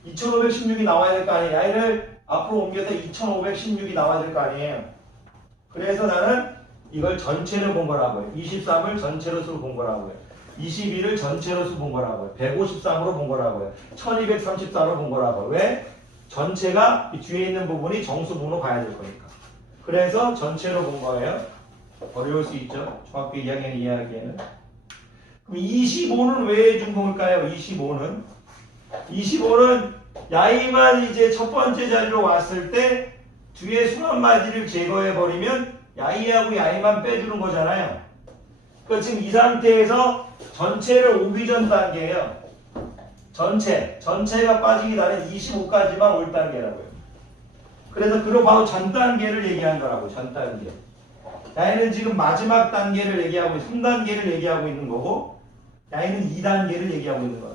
2516이 나와야 될 거 아니에요. 야이를 앞으로 옮겨서 2516이 나와야 될 거 아니에요. 그래서 나는 이걸 전체로 본 거라고요. 23을 전체로 수 본 거라고요. 21을 전체로 수 본 거라고요. 153으로 본 거라고요. 1234로 본 거라고요. 왜? 전체가 이 뒤에 있는 부분이 정수 부분으로 가야 될 거니까. 그래서 전체로 본 거예요. 어려울 수 있죠. 중학교 2학년 이해하기에는. 그럼 25는 왜 준 걸까요? 25는? 25는 야이만 이제 첫 번째 자리로 왔을 때 뒤에 순환마디를 제거해버리면 야이하고 야이만 빼주는 거잖아요. 그러니까 지금 이 상태에서 전체를 오기 전 단계예요. 전체가 빠지기 전에 25까지만 올 단계라고요. 그래서 그로 바로 전 단계를 얘기한 거라고. 전 단계. 야이는 지금 마지막 단계를 얘기하고 3단계를 얘기하고 있는 거고 야이는 2단계를 얘기하고 있는 거예요.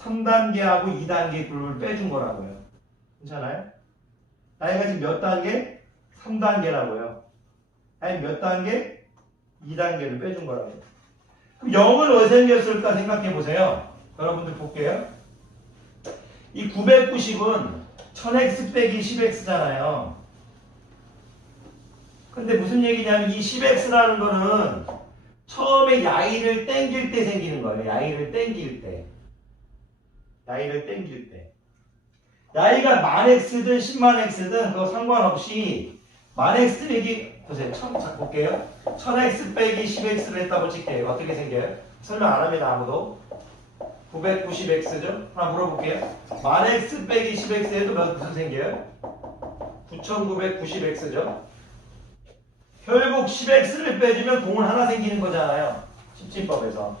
3단계하고 2단계 그룹을 빼준 거라고요. 괜찮아요? 야이가 지금 몇 단계? 3단계라고요. 야이 몇 단계? 2단계를 빼준 거라고요. 그럼 0은 왜 생겼을까 생각해 보세요. 여러분들 볼게요. 이 990은 1000x 빼기 10x잖아요. 근데 무슨 얘기냐면 이 10x라는 거는 처음에 야이를 땡길 때 생기는 거예요. 야이를 땡길 때. 야이가 만 x든 10만 x든 그거 상관없이 만 x 빼기 보세요. 볼게요. 1000x 빼기 10x를 했다고 칠게요. 어떻게 생겨요? 설명 안 합니다. 아무도. 990x죠? 하나 물어볼게요. 만 x 빼기 10x 해도 무슨 생겨요? 9990x죠? 결국 10x를 빼주면 공을 하나 생기는 거잖아요. 십진법에서.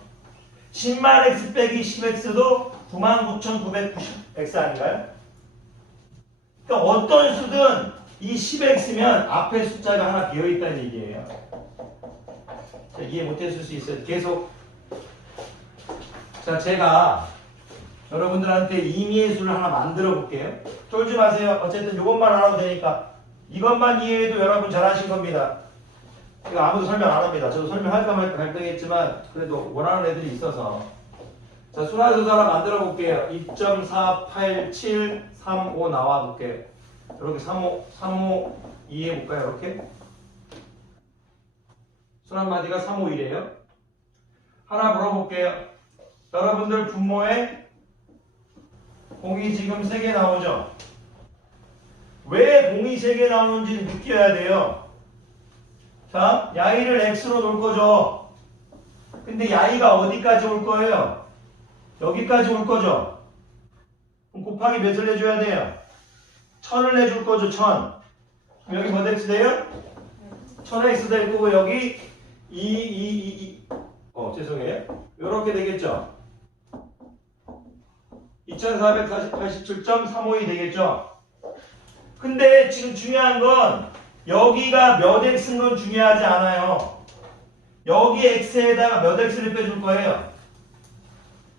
10만 x 빼기 10x도 99,990x 아닌가요? 그러니까 어떤 수든 이 10x면 앞에 숫자가 하나 비어있다는 얘기예요. 자, 이해 못했을 수 있어요. 계속. 자, 제가 여러분들한테 임의의 수를 하나 만들어 볼게요. 쫄지 마세요. 어쨌든 이것만 알아도 되니까. 이것만 이해해도 여러분 잘하신 겁니다. 이거 아무도 설명 안 합니다. 저도 설명할까 말까 갈등했지만 그래도 원하는 애들이 있어서. 자, 순환수소 하나 만들어 볼게요. 2.48735 나와 볼게요. 이렇게 35 이해해 볼까요? 이렇게. 순환마디가 351이에요. 하나 물어볼게요. 여러분들 분모에 공이 지금 3개 나오죠? 왜 공이 3개 나오는지를 느껴야 돼요. 자, 야이를 x로 놓을 거죠. 근데 야이가 어디까지 올 거예요? 여기까지 올 거죠. 그럼 곱하기 몇을 해줘야 돼요? 1000을 해줄 거죠. 1000. 여기 몇 x 돼요? 1000x 될 거고 여기 2 죄송해요. 요렇게 되겠죠. 2487.352 되겠죠. 근데 지금 중요한 건 여기가 몇 x인 건 중요하지 않아요. 여기 x에다가 몇 x를 빼줄 거예요.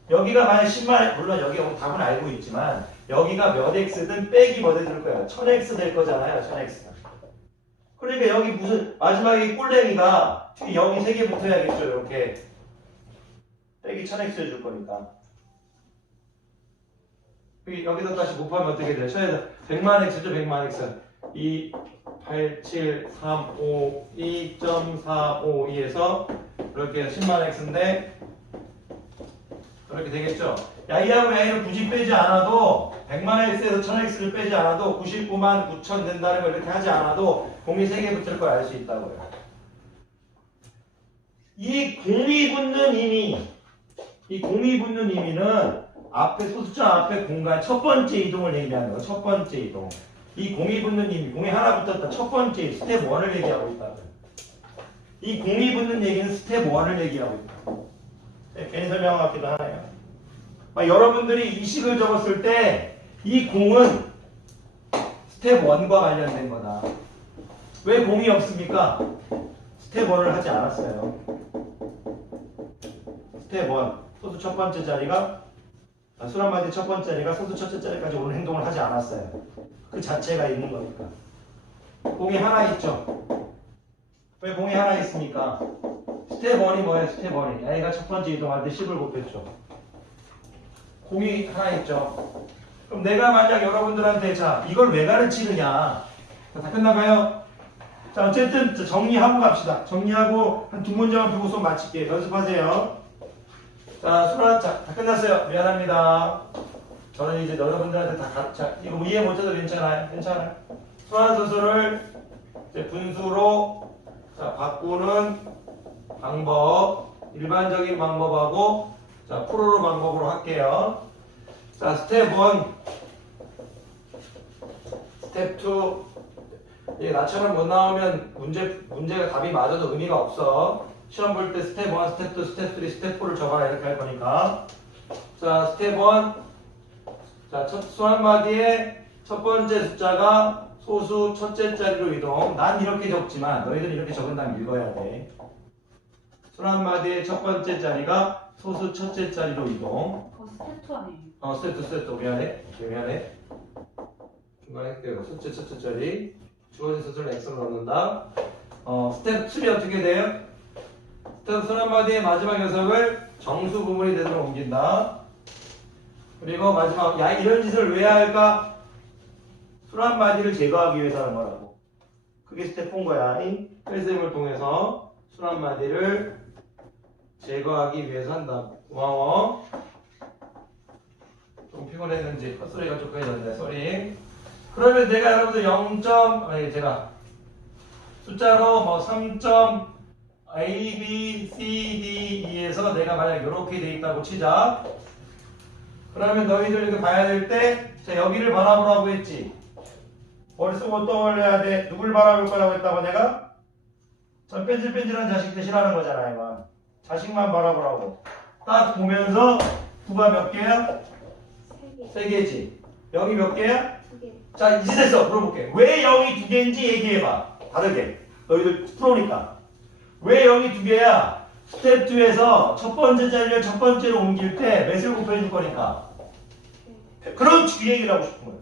여기가 만약 10만, 물론 여기 답은 알고 있지만 여기가 몇 x든 빼기 뭐 될 거예요? 1000x 될 거잖아요. 1000x. 그러니까 여기 무슨 마지막에 꼴랭이가 뒤에 0이 3개 붙어야겠죠. 이렇게 빼기 1000x 해줄 거니까. 여기다 다시 곱하면 어떻게 돼요? 처에서 100만 x죠. 100만 x. 2, 8, 7, 3, 5, 2.452에서 이렇게 10만 x인데 이렇게 되겠죠. 야이하고 야이를 굳이 빼지 않아도 100만 x에서 1000x를 빼지 않아도 99만 9천 된다는 걸 이렇게 하지 않아도 공이 3개 붙을 걸 알 수 있다고요. 이 공이 붙는 의미는 앞에 숫자 앞에 공간 첫 번째 이동을 얘기하는 거예요. 첫 번째 이동. 이 공이 붙는 의미, 공이 하나 붙었다. 첫 번째 스텝 1을 얘기하고 있다고요. 이 공이 붙는 얘기는 스텝 1을 얘기하고 있다. 네, 괜히 설명한 것 같기도 하네요. 여러분들이 이 식을 적었을 때 이 공은 스텝 1과 관련된 거다. 왜 공이 없습니까? 스텝 1을 하지 않았어요. 스텝 1 소수 첫 번째 자리가 술 한마디 첫 번째 자리가 소수 첫째 자리까지 오는 행동을 하지 않았어요. 그 자체가 있는 거니까. 공이 하나 있죠. 왜 공이 하나 있습니까? 스텝 1이 뭐예요? 스텝 1이 A가 첫 번째 이동할 때 10을 곱했죠. 공이 하나 있죠. 그럼 내가 만약 여러분들한테 자 이걸 왜 가르치느냐? 자, 다 끝나가요? 자 어쨌든 정리하고 갑시다. 정리하고 한 2문장만 두고 수업 마칠게요. 연습하세요. 자, 다 끝났어요. 미안합니다. 저는 이제 여러분들한테 자, 이거 이해 못해도 괜찮아요. 괜찮아요. 순환소수를 이제 분수로 자, 바꾸는 방법, 일반적인 방법하고 자, 프로로 방법으로 할게요. 자, 스텝 1, 스텝 2. 이게 나처럼 못 나오면 문제가 답이 맞아도 의미가 없어. 시험 볼 때 스텝 1, 스텝 2, 스텝 3, 스텝 4를 적어라 이렇게 할 거니까. 자, 스텝 1. 자, 수 한마디에 첫 번째 숫자가 소수 첫째 자리로 이동. 난 이렇게 적지만 너희들은 이렇게 적은 다음에 읽어야 돼. 수 한마디에 첫 번째 자리가 소수 첫째 자리로 이동. 스텝 2 아니에요? 스텝 2. 미안해. 중간에 헷갈려. 첫째 자리. 주어진 수를 x로 넣는다. 스텝 3 어떻게 돼요? 스텝 수 한마디에 마지막 녀석을 정수 부분이 되도록 옮긴다. 그리고 마지막 이런 짓을 왜 할까? 수 한마디를 제거하기 위해서 하는 거라고. 그게 스텝 4인 거야. 펠셈을 통해서 수 한마디를 제거하기 위해서 한다. 고마워. 좀 피곤했는지 헛소리가 좀 끊어졌네. 쏘리. 그러면 내가 여러분들 제가 숫자로 뭐 3. A, B, C, D, E에서 내가 만약 이렇게 돼 있다고 치자. 그러면 너희들 이거 봐야 될 때, 자, 여기를 바라보라고 했지. 머릿속 떠올려야 돼. 누굴 바라볼 거라고 했다고 내가? 전 뺀질뺀질한 자식들 싫어하는 거잖아, 이거. 자식만 바라보라고. 딱 보면서, 9가 몇 개야? 3개. 3개지. 여기 몇 개야? 2개. 자, 이제 됐어. 물어볼게. 왜 0이 2개인지 얘기해봐. 다르게. 너희들 프로니까. 왜 0이 2개야? 스텝 2에서 첫 번째 자리를 첫 번째로 옮길 때 몇을 곱해줄 거니까. 그렇지. 그 얘기를 하고 싶은 거야.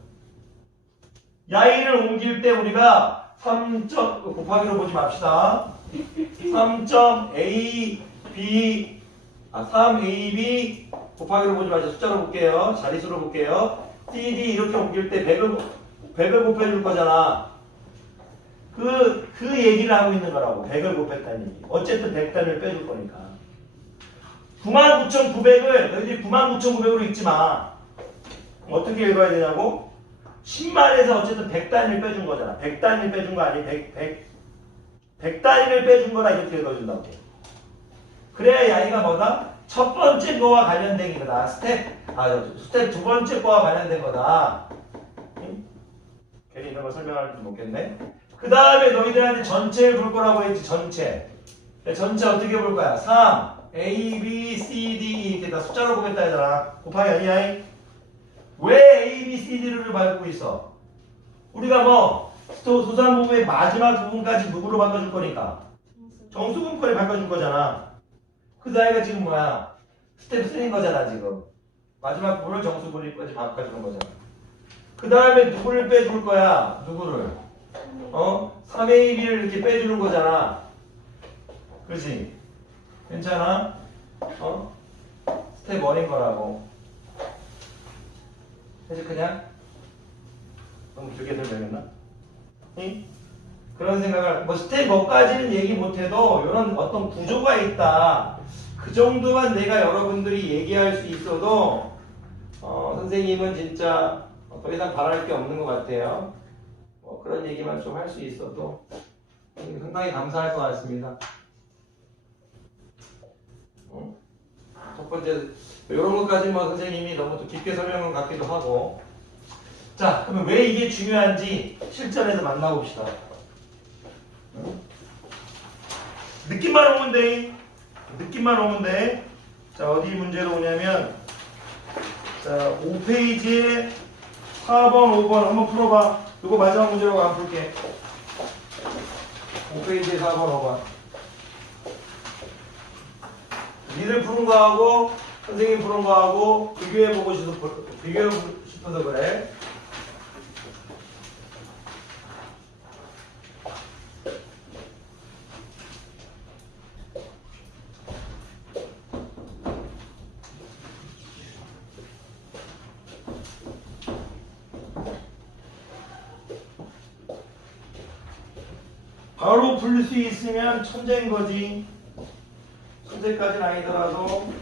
야이를 옮길 때 우리가 3. 곱하기로 보지 맙시다. 3ab 곱하기로 보지 마시고 숫자로 볼게요. 자릿수로 볼게요. cd 이렇게 옮길 때 100을 곱해줄 거잖아. 그 얘기를 하고 있는 거라고. 100을 곱했다는 얘기. 어쨌든 100단을 빼줄 거니까. 99,900을 너희들이 99,900으로 읽지 마. 어떻게 읽어야 되냐고? 10만에서 어쨌든 100단위를 빼준 거잖아. 100단위를 빼준 거 아니? 100단위를 빼준 거라 이렇게 읽어준다고. 그래야 야이가 뭐다? 첫 번째 거와 관련된 거다. 스텝 두 번째 거와 관련된 거다. 응? 괜히 이런 거 설명하는지 모르겠네. 그 다음에 너희들한테 전체를 볼 거라고 했지. 전체 어떻게 볼 거야? 3, A, B, C, D 이렇게 다 숫자로 보겠다 했잖아. 곱하기 아니야? 왜 A, B, C, D를 밟고 있어? 우리가 뭐 소산부부의 마지막 부분까지 누구로 바꿔줄 거니까? 정수분포에 바꿔줄 거잖아. 그 다이가 지금 뭐야? 스텝 3인 거잖아 지금. 마지막 부분을 정수분포까지 바꿔주는 거잖아. 그 다음에 누구를 빼줄 거야? 누구를? 3AB를 이렇게 빼주는 거잖아. 그렇지? 괜찮아? 스텝 1인 거라고. 그래서 그냥 너무 길게 설명했나? 응? 그런 생각을 뭐 스텝 몇까지는 얘기 못해도 이런 어떤 구조가 있다. 그 정도만 내가 여러분들이 얘기할 수 있어도 선생님은 진짜 더 이상 바랄 게 없는 것 같아요. 뭐 그런 얘기만 좀 할 수 있어도 상당히 감사할 것 같습니다. 첫 번째 이런 것까지 뭐 선생님이 너무 또 깊게 설명을 갖기도 하고. 자, 그러면 왜 이게 중요한지 실전에서 만나봅시다. 느낌만 오면 돼. 느낌만 오면 돼. 자, 어디 문제로 오냐면 자, 5페이지에 4번, 5번 한번 풀어봐. 이거 마지막 문제라고 안 풀게. 5페이지에 4번, 5번. 니들 푸는 거하고 선생님 푸는 거하고 비교해보고 싶어서 그래. 바로 풀 수 있으면 천재인 거지. 천재까지는 아니더라도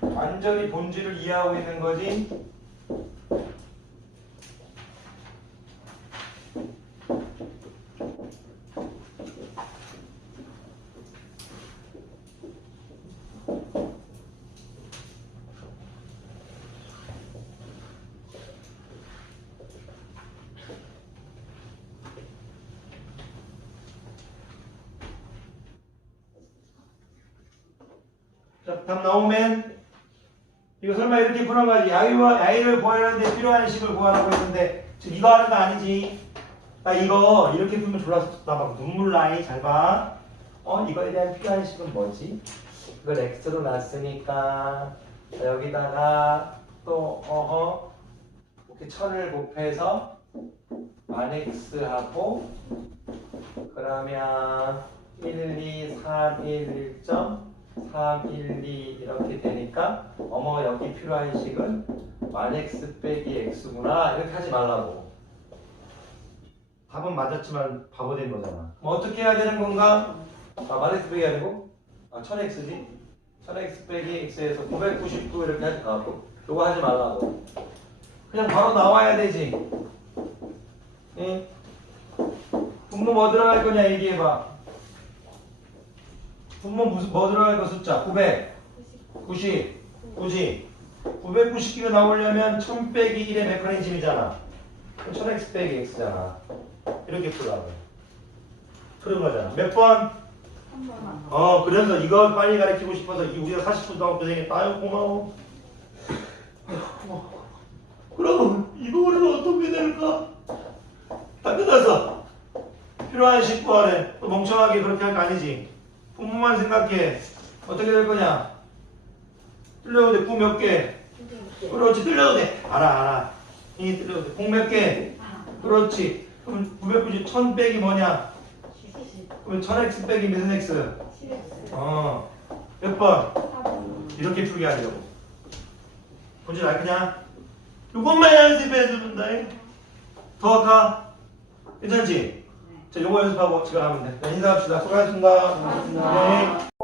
완전히 본질을 이해하고 있는 거지. 자, 답 나오면 이거 설마 이렇게 풀어가지고 야이를 구하려는데 필요한 식을 구하라고 했는데 지금 이거 하는 거 아니지? 나 이거 이렇게 풀면 졸라서 나 막 눈물 나이. 잘 봐. 이거에 대한 필요한 식은 뭐지? 이걸 x로 놨으니까 자, 여기다가 또 이렇게 1000을 곱해서 만 x하고 그러면 1, 2, 3, 1, 1.3, 1, 2 이렇게 되니까 여기 필요한 식은 만 x 빼기 x구나 이렇게 하지 말라고. 답은 맞았지만 바보 된 거잖아. 어떻게 해야 되는 건가? 만 x 빼기 아니고 1000x지? 1000x 빼기 x에서 999 이렇게 하지 말고 요거 하지 말라고. 그냥 바로 나와야 되지. 응? 분모 뭐 들어갈 거냐 얘기해봐. 분모 뭐 들어갈 거 숫자? 990. 990개가 나오려면 1000 빼기 1의 메커니즘이잖아. 1000x 빼기 x잖아. 이렇게 풀라고. 그런 거잖아. 몇 번? 3번만. 그래서 이거 빨리 가르치고 싶어서 우리가 40분 동안 고생했다. 아유 고마워. 그럼 이거를 어떻게 될까? 다 끝났어. 필요한 식 구하래. 또 멍청하게 그렇게 할 거 아니지. 분모만 생각해. 어떻게 될 거냐? 틀려도 돼. 9 몇 개? 그렇지. 틀려도 돼. 알아. 이 틀려도 돼. 0 몇 개? 그렇지. 그럼 990, 1000 빼기 뭐냐? 그러면 1000x 빼기 무슨 x? 10x. 몇 번? 4번. 이렇게 풀게 하려고. 본질 알 거냐? 요것만 연습해 주는다. 더 할까? 괜찮지? 자, 요거 연습하고 집에 가면 돼. 자, 인사합시다. 수고하셨습니다. 수고하셨습니다. 네.